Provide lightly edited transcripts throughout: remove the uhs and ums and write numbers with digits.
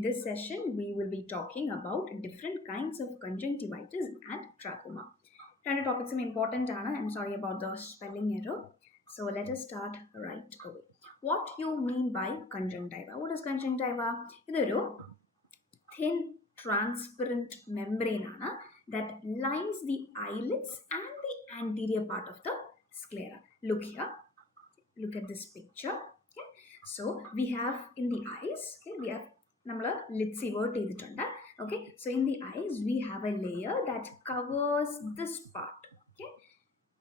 In this session, we will be talking about different kinds of conjunctivitis and trachoma. Two topics are important, Anna. I'm sorry about the spelling error. So let us start right away. What you mean by conjunctiva? What is conjunctiva? This is a thin, transparent membrane that lines the eyelids and the anterior part of the sclera. Look here. Look at this picture. Okay. So we have in the eyes, okay, we have lids invert ചെയ്തിട്ടുണ്ട്. Okay, so in the eyes we have a layer that covers this part. Okay,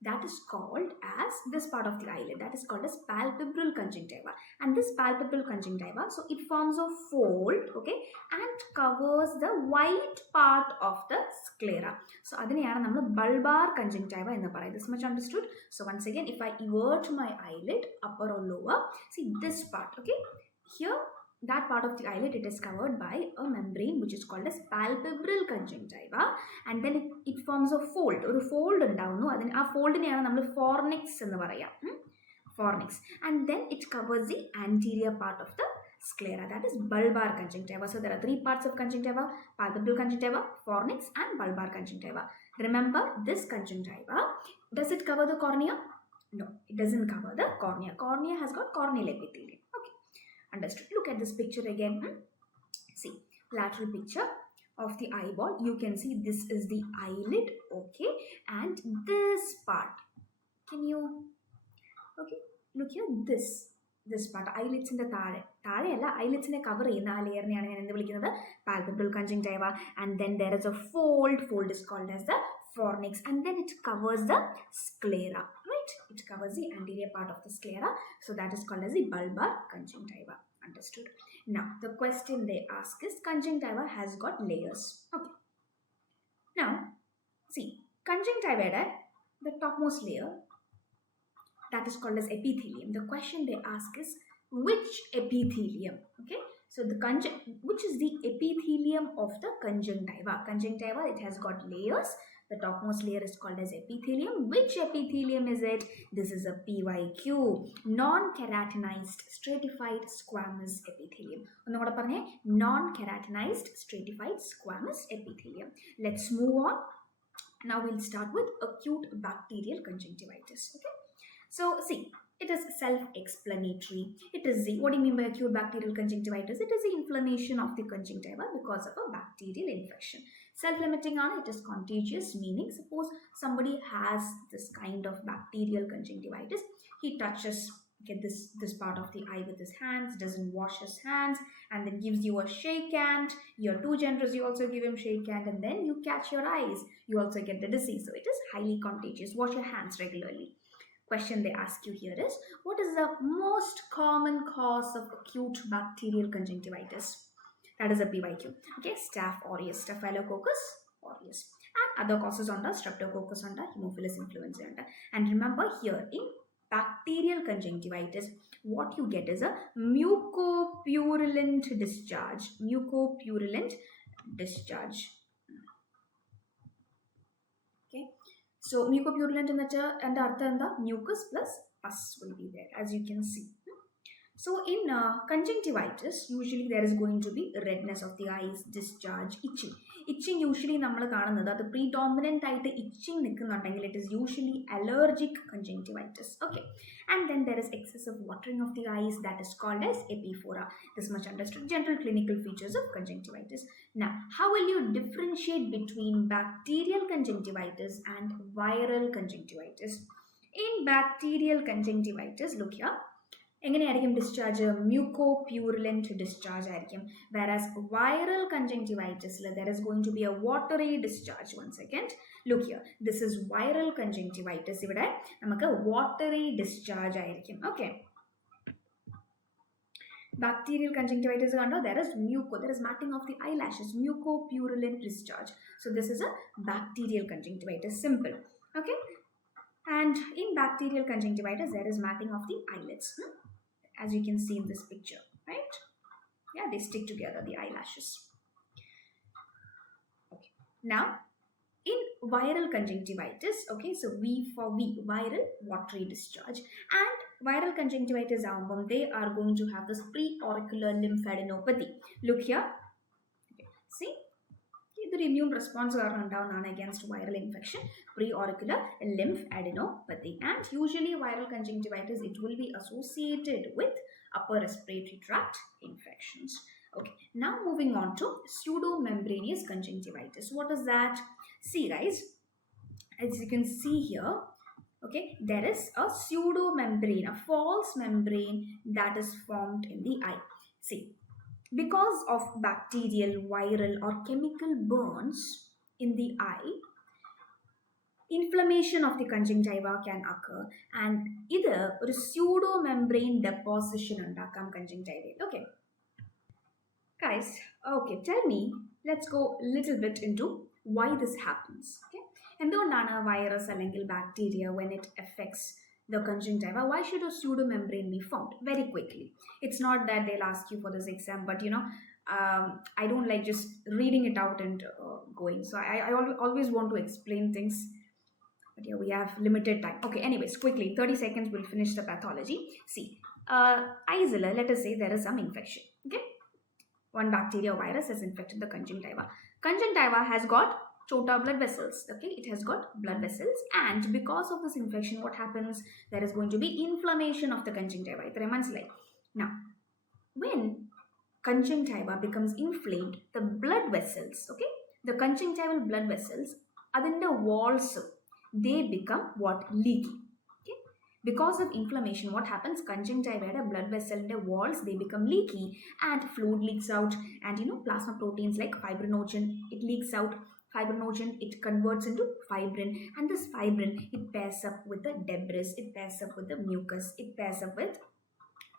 that is called as this part of the eyelid, that is called as palpebral conjunctiva. And this palpebral conjunctiva, so it forms a fold, okay, and covers the white part of the sclera. So അതിനെയാണ് നമ്മൾ bulbar conjunctiva എന്ന് പറയുന്നത്. This much understood? So once again, if I invert my eyelid upper or lower, see this part, okay, here that part of the eyelid, it is covered by a membrane which is called as palpebral conjunctiva, and then it forms a fold. ഒരു fold ഉണ്ടാവുന്നു, അതിന് ആ ഫോൾഡിനെയാണ് നമ്മൾ fornix എന്ന് പറയാം. Fornix, and then it covers the anterior part of the sclera, that is bulbar conjunctiva. So there are three parts of conjunctiva: palpebral conjunctiva, fornix, and bulbar conjunctiva. Remember, this conjunctiva, does it cover the cornea? No, it doesn't cover the cornea. Cornea has got corneal epithelium. Okay, understood. Look at this picture again. See, lateral picture of the eyeball. You can see this is the eyelid, okay, and this part, can you, okay, look here, this part, eyelids in the താഴെ അല്ല, eyelidsനെ cover ചെയ്യുന്ന ആ ലെയറിനെയാണ് ഞാൻ എന്ത് വിളിക്കുന്നത്? Palpebral conjunctiva. And then there is a fold is called as the fornix, and then it covers the sclera, right? It covers the anterior part of the sclera, so that is called as the bulbar conjunctiva. Understood? Now the question they ask is, conjunctiva has got layers. Okay, now see, conjunctiva, the topmost layer, that is called as epithelium. The question they ask is, which epithelium? Okay, so which is the epithelium of the conjunctiva? Conjunctiva, it has got layers. The topmost layer is called as epithelium. Which epithelium is it? This is a PYQ, non-keratinized stratified squamous epithelium. Non-keratinized stratified squamous epithelium. Let's move on. Now we'll start with acute bacterial conjunctivitis. Okay, so see, it is self-explanatory. It is the, what do you mean by acute bacterial conjunctivitis? It is the inflammation of the conjunctiva because of a bacterial infection. Self-limiting on it is contagious, meaning suppose somebody has this kind of bacterial conjunctivitis, he touches, okay, this part of the eye with his hands, doesn't wash his hands, and then gives you a shake hand. You're too generous, you also give him shake hand, and then you catch your eyes, you also get the disease. So it is highly contagious. Wash your hands regularly. Question they ask you here is, what is the most common cause of acute bacterial conjunctivitis? That is a PYQ. Okay, Staph aureus, Staphylococcus aureus, and other causes under Streptococcus under Haemophilus influenza under. And remember here, in bacterial conjunctivitis, what you get is a mucopurulent discharge. Mucopurulent discharge. Okay, so mucopurulent and the artha, mucus plus pus will be there, as you can see. So in conjunctivitis, usually there is going to be redness of the eyes, discharge, itching. Itching usually നമ്മൾ കാണുന്നത്, അത് predominant ആയിട്ട് itching നിൽക്കുന്നുണ്ടെങ്കിൽ it is usually allergic conjunctivitis. Okay, and then there is excessive watering of the eyes, that is called as epiphora. This much understood. General clinical features of conjunctivitis. Now, how will you differentiate between bacterial conjunctivitis and viral conjunctivitis? In bacterial conjunctivitis, look here, എങ്ങനെയായിരിക്കും discharge? മ്യൂക്കോപ്യൂറുലൻറ്റ് discharge ആയിരിക്കും. whereas viral conjunctivitis, there is going to be a watery discharge. One second, look here, this is viral conjunctivitis. ഇവിടെ നമുക്ക് watery discharge ആയിരിക്കും. Okay, bacterial conjunctivitis kando, there is matting of the eyelashes, mucopurulent discharge. So this is a bacterial conjunctivitis. Simple. Okay, and in bacterial conjunctivitis, there is matting of the eyelids, as you can see in this picture, right? Yeah, they stick together, the eyelashes. Okay, now in viral conjunctivitis, okay, so viral watery discharge, and viral conjunctivitis, they are going to have this preauricular lymphadenopathy. Look here, See, ഇതൊരു immune response കാരണം ഉണ്ടാവുന്നതാണ് against viral infection, preauricular lymph adenopathy. And usually viral conjunctivitis, it will be associated with upper respiratory tract infections. Okay, now moving on to pseudomembranous conjunctivitis. What is that? See guys, as you can see here, okay, there is a pseudomembrane, a false membrane that is formed in the eye. See, because of bacterial, viral or chemical burns in the eye, inflammation of the conjunctiva can occur, and ഇത് ഒരു pseudomembrane deposition ഉണ്ടാക്കാം conjunctiva. Okay guys, okay, tell me, let's go a little bit into why this happens. Okay, എന്തുകൊണ്ടാണ് virus അല്ലെങ്കിൽ bacteria when it affects the conjunctiva, why should a pseudomembrane be formed? Very quickly, it's not that they'll ask you for this exam, but you know, I don't like just reading it out and going, so I always want to explain things, but yeah, we have limited time. Okay, anyways, quickly, 30 seconds, we'll finish the pathology. See, isolated, let us say there is some infection. Okay, one bacteria or virus has infected the conjunctiva. Conjunctiva has got chota blood vessels. Okay, it has got blood vessels, and because of this infection, what happens? There is going to be inflammation of the conjunctiva. ഇത്രയും മനസ്സിലായി. Now, when conjunctiva becomes inflamed, the blood vessels, okay, the conjunctival blood vessels, അതിന്റെ walls, they become what? Leaky. Okay, because of inflammation, what happens? Conjunctiva blood vessel in the walls, they become leaky, and fluid leaks out, and you know, plasma proteins like fibrinogen, it leaks out. Fibrinogen, it converts into fibrin, and this fibrin, it pairs up with the debris, it pairs up with the mucus, it pairs up with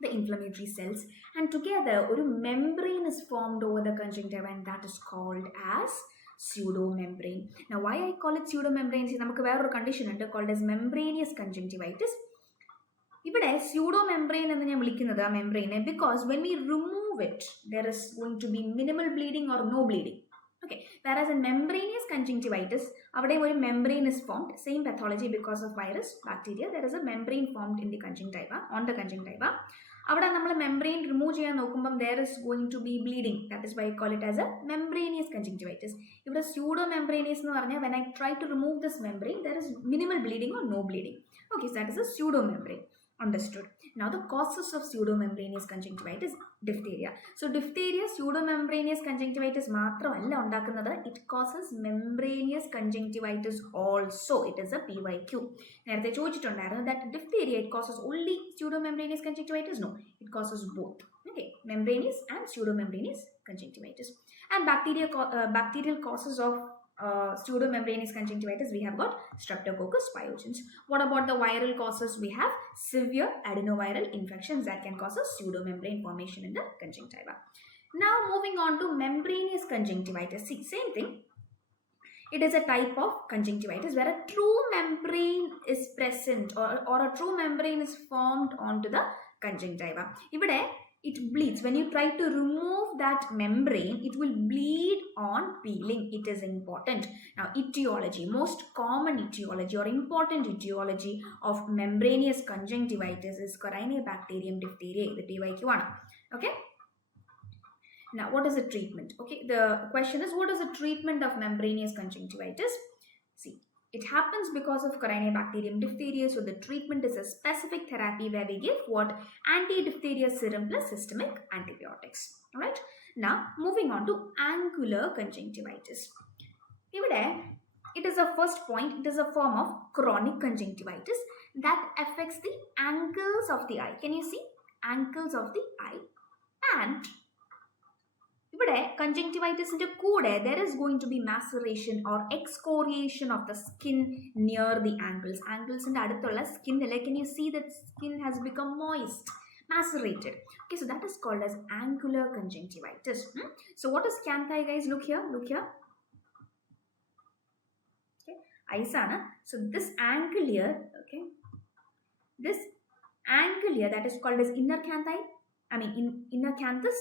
the inflammatory cells, and together a membrane is formed over the conjunctiva, and that is called as pseudomembrane. Now why I call it pseudomembrane? See, നമുക്ക് വേറൊരു condition ഉണ്ട് called as membranous conjunctivitis. ഇവിടെ pseudomembrane എന്ന് ഞാൻ വിളിക്കുന്നത് ആ membrane because when we remove it, there is going to be minimal bleeding or no bleeding. Okay, whereas in membranous conjunctivitis, avade oru membrane is formed, same pathology, because of virus, bacteria, there is a membrane formed in the conjunctiva, on the conjunctiva. Avada nammal membrane remove cheyan nokkumbam there is going to be bleeding. That is why I call it as a membranous conjunctivitis. Ivada pseudomembranous nu parnja when I try to remove this membrane, there is minimal bleeding or no bleeding. Okay, so that is a pseudomembrane. Understood. Now the causes of pseudomembranous conjunctivitis, diphtheria. So diphtheria, pseudomembranous conjunctivitis മാത്രമല്ല ഉണ്ടാക്കുന്നത്, it causes membranous conjunctivitis also. It is a PYQ. നേരത്തെ ചോദിച്ചിട്ടുണ്ടായിരുന്നു that diphtheria, it causes only pseudomembranous conjunctivitis. No, it causes both. Okay, membranous and pseudomembranous conjunctivitis. And bacterial causes of pseudomembranous conjunctivitis, we have got Streptococcus pyogenes. What about the viral causes? We have severe adenoviral infections that can cause a pseudomembrane formation in the conjunctiva. Now moving on to membranous conjunctivitis. See, same thing. It is a type of conjunctivitis where a true membrane is present, or a true membrane is formed onto the conjunctiva. Ivide it bleeds. When you try to remove that membrane, it will bleed on peeling. It is important. Now, etiology, most common etiology or important etiology of membranous conjunctivitis is Corynebacterium diphtheriae, the PYQ one. Okay. Now, what is the treatment? Okay, the question is, what is the treatment of membranous conjunctivitis? See, it happens because of Corynebacterium diphtheriae, so the treatment is a specific therapy where we give what? Anti-diphtheria serum plus systemic antibiotics. Alright. Now, moving on to angular conjunctivitis. Here, it is a first point, it is a form of chronic conjunctivitis that affects the angles of the eye. Can you see? Angles of the eye. And ഇവിടെ conjunctivitis-ന്റെ കൂടെ there is going to be maceration or excoriation of the skin near the angles. Angles-ന്റെ അടുത്തുള്ള skin, can you see that skin has become moist, macerated? Okay, so that is called as angular conjunctivitis. So what is canthi, guys? Look here. Okay, eyes ആണ്. So this angle here, okay, this angle here, that is called as inner canthi. Inner canthus.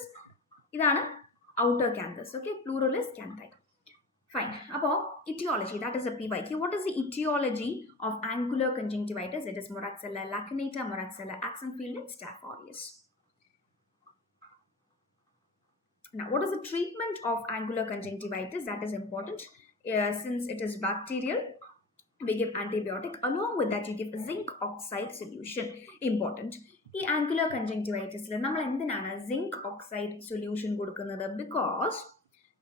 ഇതാണ് outer canthus. Okay, plural is canthi. Fine. About etiology, that is a PYQ. What is the etiology of angular conjunctivitis? It is Moraxella lacunata, Moraxella axenfeld, and Staph aureus. Now, what is the treatment of angular conjunctivitis? That is important. Since it is bacterial, we give antibiotic. Along with that, you give zinc oxide solution. Important. ഈ angular കൺജങ്ക്റ്റിവൈറ്റിസിൽ നമ്മൾ എന്തിനാണ് zinc oxide solution കൊടുക്കുന്നത്? Because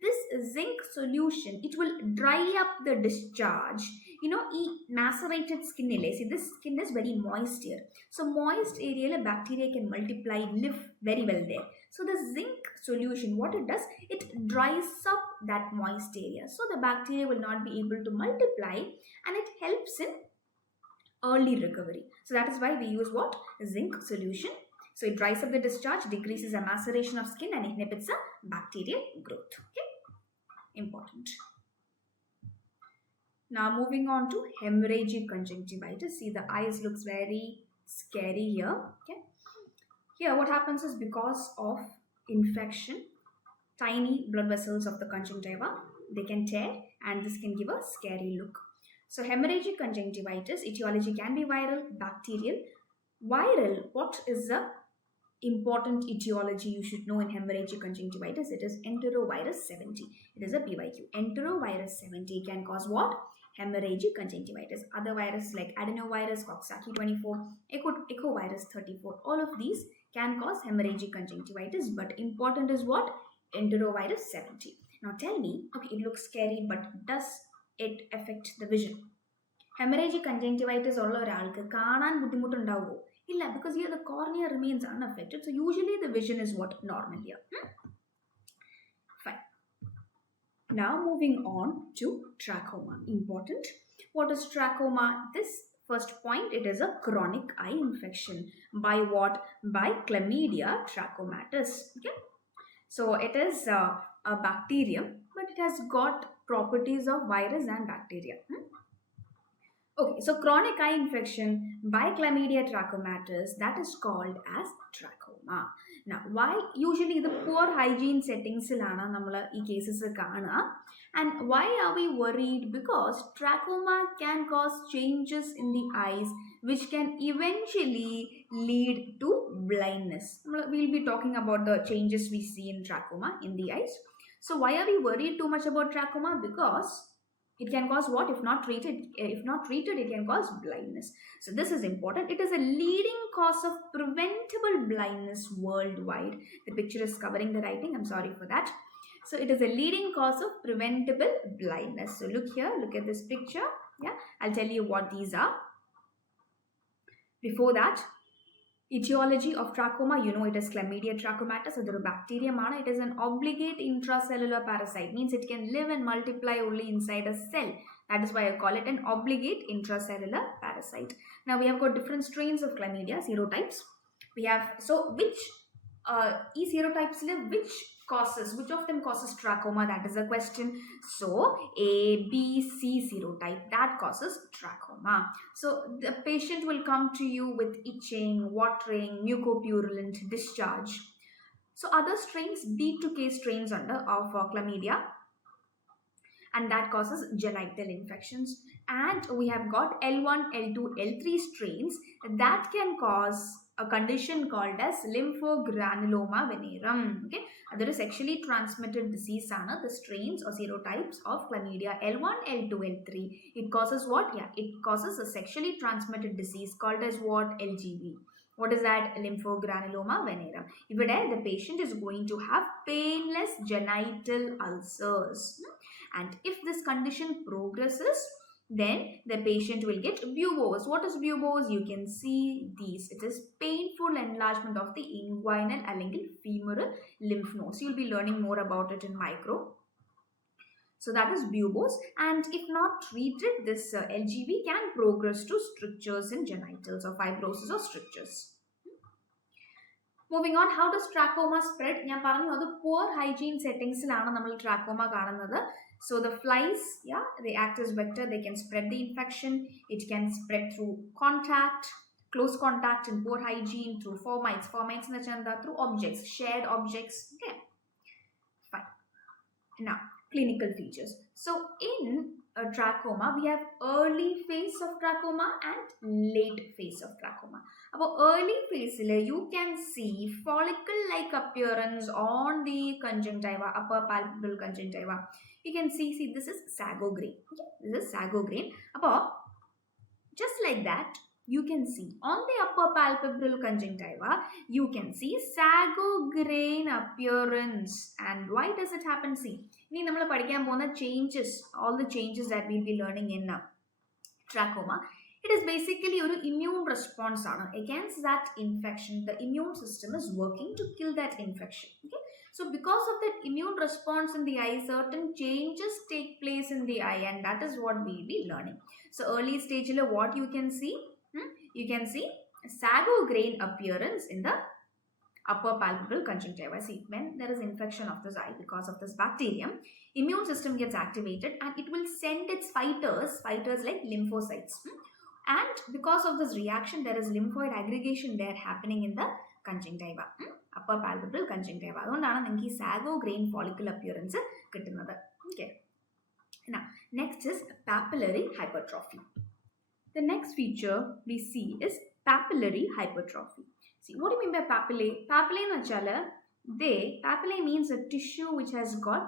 this zinc solution, it will dry up the discharge. You know, ഈ macerated skin ഇല്ലേ, see this skin is very moist here. So moist area bacteria can multiply, live very well there. So the zinc solution, what it does, it dries up that moist area. So the bacteria will not be able to multiply, and it helps in early recovery. So that is why we use what? Zinc solution. So it dries up the discharge, decreases the maceration of skin, and inhibits the bacterial growth. Okay, important. Now moving on to hemorrhagic conjunctivitis. See, the eyes looks very scary here. Okay, here what happens is because of infection, tiny blood vessels of the conjunctiva, they can tear, and this can give a scary look. So hemorrhagic conjunctivitis, etiology can be viral, bacterial. Viral, what is the important etiology you should know in hemorrhagic conjunctivitis? It is enterovirus 70. It is a PYQ. Enterovirus 70 can cause what? Hemorrhagic conjunctivitis. Other viruses like adenovirus, Coxsackie 24, echovirus 34, all of these can cause hemorrhagic conjunctivitis, but important is what? Enterovirus 70. Now tell me, okay, it looks scary, but does it affect the vision? Hemorrhagic conjunctivitis ഉള്ള ഒരാൾക്ക് കാണാൻ ബുദ്ധിമുട്ടുണ്ടാവുമോ? ഇല്ല, because here the cornea remains unaffected, so usually the vision is what? Normal here. Fine. Now moving on to trachoma. Important. What is trachoma? This first point, it is a chronic eye infection. By what? By Chlamydia trachomatis. Okay, so it is a bacterium, but it has got properties of virus and bacteria. Okay, so chronic eye infection by Chlamydia trachomatis, that is called as trachoma. Now, why? Usually the poor hygiene settings ilana nammal ee cases kaana. And why are we worried? Because trachoma can cause changes in the eyes, which can eventually lead to blindness. We'll be talking about the changes we see in trachoma in the eyes. So why are we worried too much about trachoma? Because it can cause what? If not treated, it can cause blindness. So this is important. It is a leading cause of preventable blindness worldwide. The picture is covering the writing. I'm sorry for that. So it is a leading cause of preventable blindness. So look here, look at this picture. Yeah, I'll tell you what these are. Before that, etiology of trachoma, you know, it is Chlamydia trachomatis. So the bacterium, it is an obligate intracellular parasite. Means it can live and multiply only inside a cell. That is why I call it an obligate intracellular parasite. Now we have got different strains of Chlamydia, serotypes. We have, so which serotypes live, which of them causes trachoma? That is a question. So A, B, C serotype, that causes trachoma. So the patient will come to you with itching, watering, mucopurulent discharge. So other strains, D to K strains of chlamydia, and that causes genital infections. And we have got L1, L2, L3 strains that can cause a condition called as lymphogranuloma venereum. Okay, that is sexually transmitted disease. The strains or serotypes of chlamydia L1, L2, L3. It causes what? Yeah, it causes a sexually transmitted disease called as what? LGV. What is that? Lymphogranuloma venereum. Here the patient is going to have painless genital ulcers. And if this condition progresses, then the patient will get buboes. What is buboes? You can see these. It is painful enlargement of the inguinal അല്ലെങ്കിൽ femoral lymph nodes. You'll be learning more about it in micro. So that is buboes. And if not treated, this LGV can progress to strictures in genitals or fibrosis or strictures. Moving on, how does trachoma spread? ഞാൻ പറഞ്ഞു അത് poor hygiene settingsലാണ് നമ്മൾ trachoma കാണുന്നത്. So the flies, yeah, they act as vector. They can spread the infection. It can spread through contact, close contact in poor hygiene, through fomites. Fomites na chanda through objects, shared objects. Okay, fine. Now, clinical features. So in trachoma, we have early phase of trachoma and late phase of trachoma. About early phase, you can see follicle-like appearance on the conjunctiva, upper palpebral conjunctiva. You can see this is sago grain. Okay? This is sago grain. About just like that, you can see on the upper palpebral conjunctiva, you can see sago grain appearance. And why does it happen? See, we will study changes, all the changes that we'll be learning in trachoma. It is basically an immune response against that infection. The immune system is working to kill that infection. Okay? So because of that immune response in the eye, certain changes take place in the eye, and that is what we'll be learning. So early stage, what you can see? You can see sago grain appearance in the upper palpebral conjunctiva. See, when there is infection of this eye because of this bacterium, immune system gets activated and it will send its fighters like lymphocytes. And because of this reaction, there is lymphoid aggregation there happening in the conjunctiva, upper palpebral conjunctiva. അതുകൊണ്ടാണ് നിങ്ങൾക്ക് ഈ sago grain follicle appearance കിട്ടുന്നത്. Okay. Now, next is papillary hypertrophy. The next feature we see is papillary hypertrophy. See, what do you mean by papillae? Papillae papillae means a tissue which has got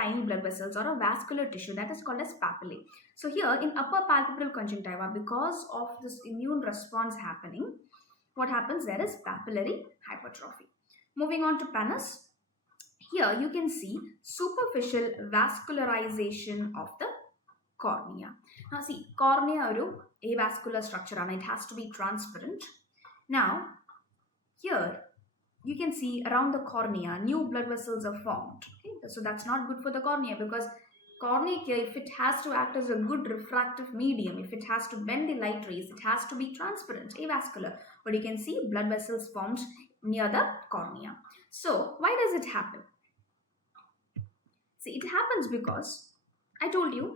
tiny blood vessels or a vascular tissue, that is called as papillae. So here in upper palpebral conjunctiva, because of this immune response happening, what happens? There is papillary hypertrophy. Moving on to pannus. Here you can see superficial vascularization of the cornea. Now see, cornea is an avascular structure and it has to be transparent. Now here you can see around the cornea new blood vessels are formed. Okay? So that's not good for the cornea, because cornea, if it has to act as a good refractive medium, if it has to bend the light rays, it has to be transparent, avascular. But you can see blood vessels formed near the cornea. So why does it happen? See, it happens because I told you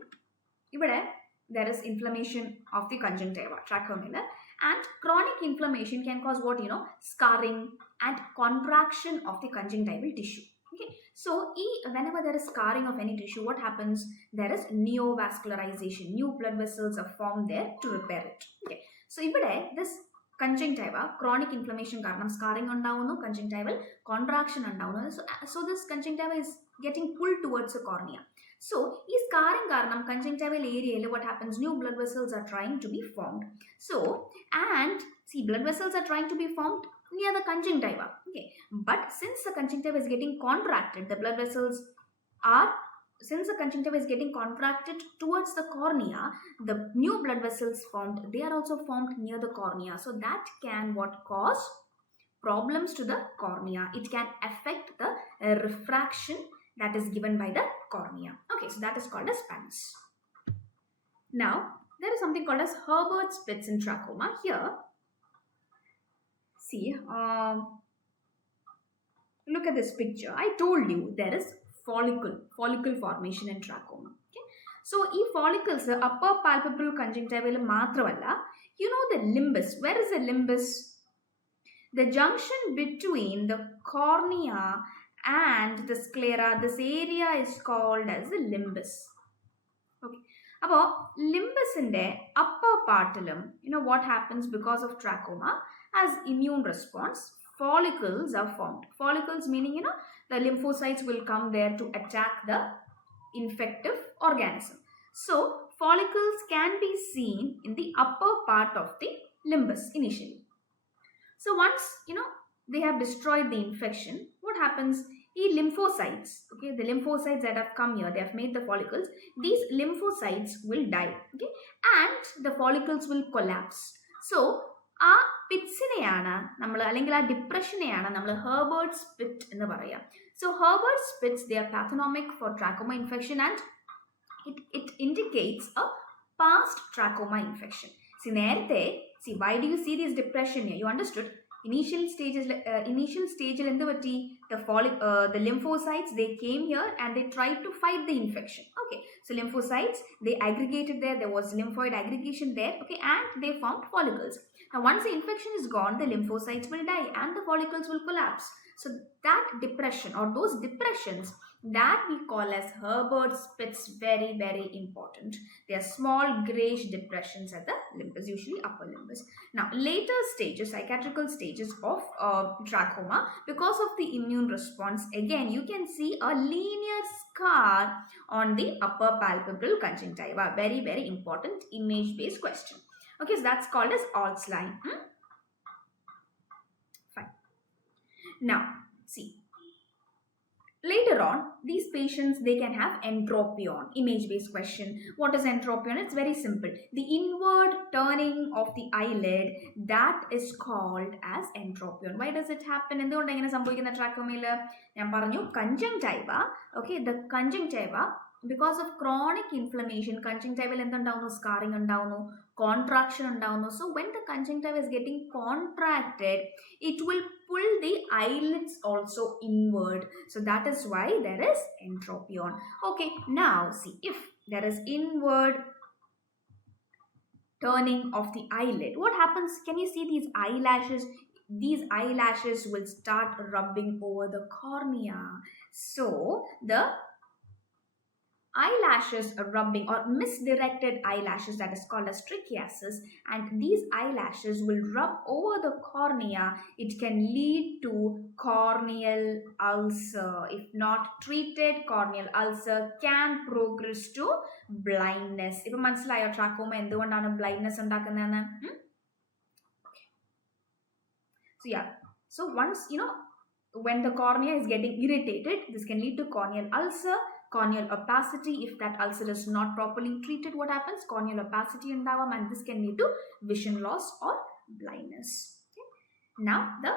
there is inflammation of the conjunctiva, trachoma, and chronic inflammation can cause what? Scarring and contraction of the conjunctival tissue. Okay, so whenever there is scarring of any tissue, what happens? There is neovascularization. New blood vessels are formed there to repair it. Okay, so this conjunctiva, chronic inflammation karanam scarring undavunu, conjunctival contraction undavunu. So this conjunctiva is getting pulled towards the cornea. So, this scarring karanam conjunctival area, what happens? New blood vessels are trying to be formed. So, and see, blood vessels are trying to be formed near the conjunctiva. Okay, but since the conjunctiva is getting contracted, since the conjunctiva is getting contracted towards the cornea, the new blood vessels formed, they are also formed near the cornea. So that can cause problems to the cornea. It can affect the refraction that is given by the cornea. Okay, so that is called as pannus. Now, there is something called as Herbert-Spitz in trachoma. Here, see, look at this picture. I told you there is follicle formation in trachoma. Okay, so these follicles upper palpebral conjunctival matravalla. You know the limbus. Where is the limbus? The junction between the cornea and the sclera, this area is called as the limbus. Okay, about limbus in the upper partilum, what happens because of trachoma? As immune response, follicles are formed. Follicles meaning, the lymphocytes will come there to attack the infective organism. So follicles can be seen in the upper part of the limbus initially. So once, they have destroyed the infection, what happens? The lymphocytes, okay, the lymphocytes that have come here, they have made the follicles, these lymphocytes will die, okay, and the follicles will collapse. So ആ പിറ്റ്സിനെയാണ് നമ്മൾ അല്ലെങ്കിൽ ആ ഡിപ്രഷനെയാണ് നമ്മൾ Herbert pit എന്ന് പറയുക. So Herbert's pits they are pathognomonic for trachoma infection and it indicates a past trachoma infection. See, നേരത്തെ, see, why do you see this depression here? You understood? Initial stage the lymphocytes, they came here and they tried to fight the infection. Okay, so lymphocytes, they aggregated there, there was lymphoid aggregation there, okay, and they formed follicles. Now once the infection is gone, the lymphocytes will die and the follicles will collapse. So that depression or those depressions that we call as Herbert spits. Very, very important. They are small grayish depressions at the limbus, usually upper limbus. Now, later stages, psychiatrical stages of trachoma, because of the immune response, again, you can see a linear scar on the upper palpebral conjunctiva. Very, very important image-based question. Okay, so that's called as Alt's line. Fine. Now, see. Later on, these patients, they can have entropion, image-based question. What is entropion? It's very simple. The inward turning of the eyelid, that is called as entropion. Why does it happen? എന്തുകൊണ്ട് എങ്ങനെ സംഭവിക്കുന്ന ട്രാക്കോമയിൽ? ഞാൻ പറഞ്ഞു conjunctiva. Okay, the conjunctiva, because of chronic inflammation, conjunctival എന്തുണ്ടാവുന്നു? Scarring ഉണ്ടാവുന്നു, contraction ഉണ്ടാവുന്നു. So when the conjunctiva is getting contracted, it will pull the eyelids also inward. So that is why there is entropion. Okay, now see, if there is inward turning of the eyelid, what happens? Can you see these eyelashes? These eyelashes will start rubbing over the cornea. So the eyelashes are rubbing, or misdirected eyelashes, that is called as trichiasis, and these eyelashes will rub over the cornea. It can lead to corneal ulcer. If not treated, corneal ulcer can progress to blindness. Ipo manasilayo trachoma endukondana blindness undakunna? So yeah, so once when the cornea is getting irritated, this can lead to corneal ulcer, corneal opacity. If that ulcer is not properly treated, what happens? Corneal opacity undavam, and this can lead to vision loss or blindness. Okay. Now the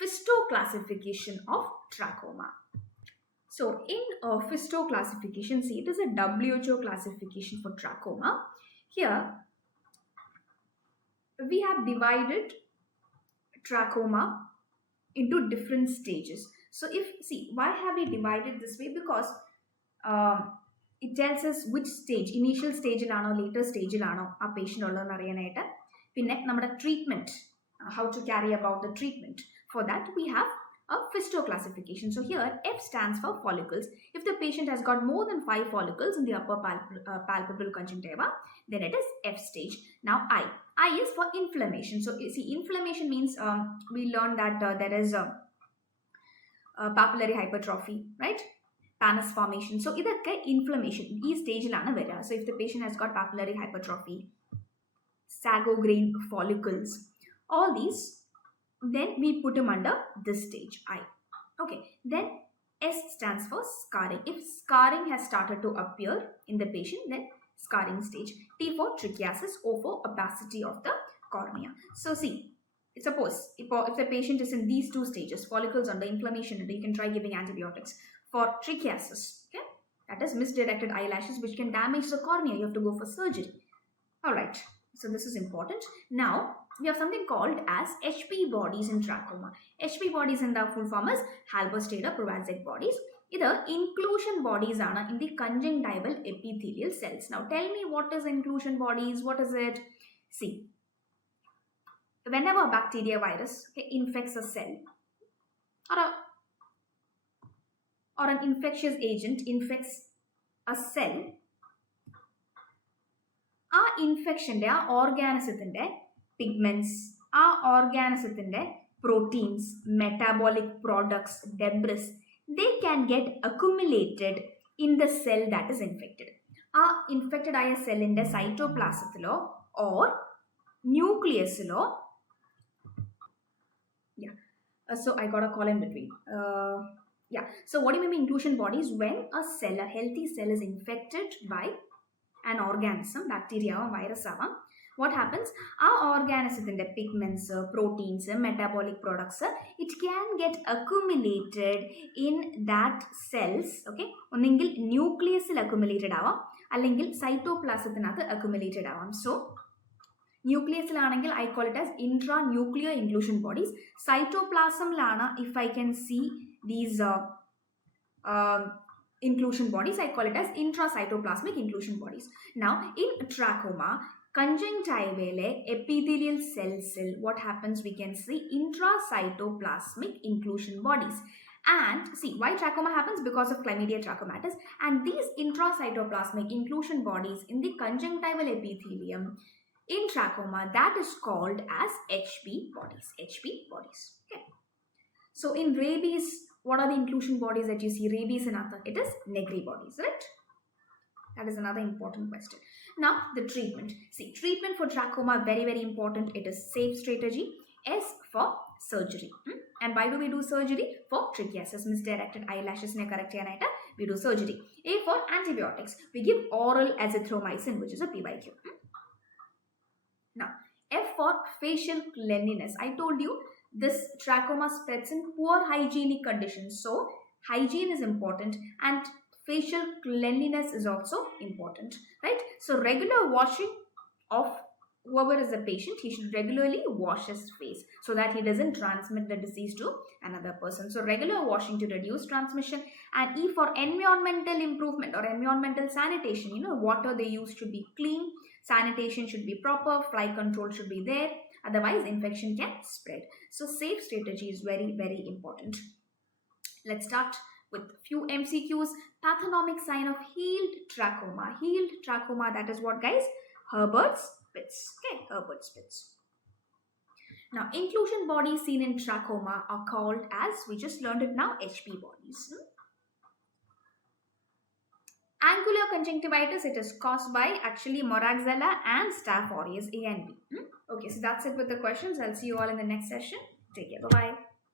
Fisto classification of trachoma. So in Fisto classification, see, it is a WHO classification for trachoma. Here we have divided trachoma into different stages. So if, see, why have we divided this way? Because it tells us which stage, initial stage ilano, later stage ilano a patient ulladenu ariyanayittu. Pinne nammada treatment, how to carry about the treatment. For that we have a Fisto classification. So here F stands for follicles. If the patient has got more than 5 follicles in the upper palpebral conjunctiva, then it is F stage. Now I is for inflammation. So you see, inflammation means we learned that there is a papillary hypertrophy, right? Pannus formation. So idakke inflammation ee stage ilana vera. So if the patient has got papillary hypertrophy, sago grain follicles, all these, then we put them under this stage, I. Okay, then S stands for scarring. If scarring has started to appear in the patient, then scarring stage. T for trichiasis, O for opacity of the cornea. So see, suppose if the patient is in these two stages, follicles under, inflammation under, you can try giving antibiotics. For trichiasis, okay, that is misdirected eyelashes which can damage the cornea, you have to go for surgery. All right, so this is important. Now we have something called as HP bodies in trachoma. HP bodies in the full form is Halberstadter Provazic bodies. Either inclusion bodies are in the conjunctival epithelial cells. Now tell me, what is inclusion bodies? What is it? See, whenever a bacteria virus infects a cell, or an infectious agent infects a cell, ആ ഇൻഫെക്ഷൻ്റെ ആ ഓർഗാനിസത്തിൻ്റെ pigments, ആ ഓർഗാനിസത്തിൻ്റെ proteins, metabolic products, debris, they can get accumulated in the cell that is infected. ആ infected ആയ സെല്ലിൻ്റെ സൈറ്റോപ്ലാസത്തിലോ or ന്യൂക്ലിയസിലോ, so I got a call in between. So what do you mean by inclusion bodies? When a cell, a healthy cell, is infected by an organism, bacteria or virus avam, what happens? Our organism in the pigments, proteins, metabolic products, it can get accumulated in that cells. Okay, onnengil nucleus il accumulated avam, allengil cytoplasmathinath accumulated avam. So nucleus il I call it as intranuclear inclusion bodies. Cytoplasm lana, if I can see these inclusion bodies, I call it as intracytoplasmic inclusion bodies. Now in trachoma, conjunctivale epithelial cell, what happens? We can see intracytoplasmic inclusion bodies. And see, why trachoma happens? Because of chlamydia trachomatis. And these intracytoplasmic inclusion bodies in the conjunctival epithelium in trachoma, that is called as HB bodies. HB bodies. Okay. So in rabies, what are the inclusion bodies that you see? Rabies and other, it is Negri bodies, right? That is another important question. Now, the treatment. See, treatment for trachoma, very, very important. It is safe strategy. S for surgery. And why do we do surgery? For trichiasis, misdirected eyelashes ne correct cheyanayittu we do surgery. A for antibiotics. We give oral azithromycin, which is a PYQ. Now, F for facial cleanliness. I told you this trachoma spreads in poor hygienic conditions. So, hygiene is important and facial cleanliness is also important, right? So, regular washing of whoever is the patient, he should regularly wash his face so that he doesn't transmit the disease to another person. So, regular washing to reduce transmission. And E for environmental improvement or environmental sanitation. Water they use should be clean, sanitation should be proper, fly control should be there. Otherwise, infection can spread. So, safe strategy is very, very important. Let's start with few MCQs. Pathognomic sign of healed trachoma. Healed trachoma, that is what, guys? Herbert's Spitz. Okay, Herbert's Spitz. Now, inclusion bodies seen in trachoma are called as, we just learned it now, HB bodies. Angular conjunctivitis, it is caused by actually Moraxella and Staph aureus A and B. Okay, so that's it with the questions. I'll see you all in the next session. Take care. Bye-bye.